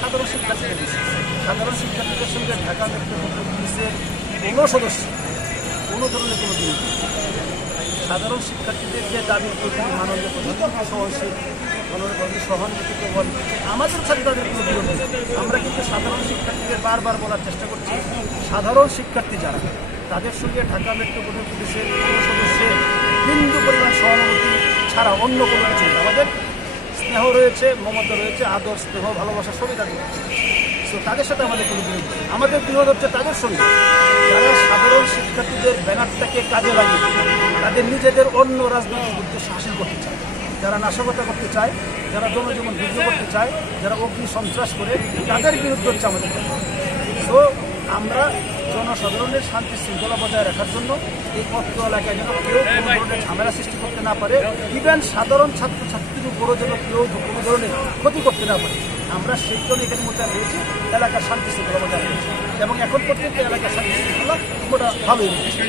সাধারণ শিক্ষার্থীদের সঙ্গে ঢাকা মেট্রোপলিটন পুলিশের কোনো সদস্য কোনো ধরনের কোনো বিরোধী সাধারণ শিক্ষার্থীদের যে দাবির প্রতি মাননীয় প্রধানমন্ত্রী সহশীল সহানুভূতি প্রবল আমাদের সাথে তাদের কোনো বিরোধী। আমরা কিন্তু সাধারণ শিক্ষার্থীদের বারবার বলার চেষ্টা করছি, সাধারণ শিক্ষার্থী যারা তাদের সঙ্গে ঢাকা মেট্রোপলিটন পুলিশের কোনো সদস্যের বিন্দু পরিমাণ সহানুভূতি ছাড়া অন্য কোনো কিছু নেই। আমাদের স্নেহ রয়েছে, মমতা রয়েছে, আদর, স্নেহ, ভালোবাসা সবই তাদের রয়েছে। তো তাদের সাথে আমাদের কোনো বিরোধ নেই। আমাদের বিরোধ হচ্ছে তাদের সঙ্গে যারা সাধারণ শিক্ষার্থীদের ব্যানারটাকে কাজে লাগিয়ে তাদের নিজেদের অন্য রাজনৈতিক উদ্দেশ্য হাসিল করতে চায়, যারা নাশকতা করতে চায়, যারা জনজীবন বিঘ্ন করতে চায়, যারা অগ্নি সন্ত্রাস করে, তাদের বিরুদ্ধে হচ্ছে আমাদের। তো আমরা জনসাধারণের শান্তি শৃঙ্খলা বজায় রাখার জন্য এই অত্র এলাকায় যেন কেউ কোনো ধরনের ঝামেলা সৃষ্টি করতে না পারে, ইভেন সাধারণ ছাত্রছাত্রীর উপরও যেন কেউ কোনো ধরনের ক্ষতি করতে না পারে, আমরা সেই জন্য এখানে মোতায়েন রয়েছি। এলাকার শান্তি শৃঙ্খলা বজায় রয়েছে এবং এখন পর্যন্ত এলাকার শান্তি শৃঙ্খলা ওটা ভালোই রয়েছে।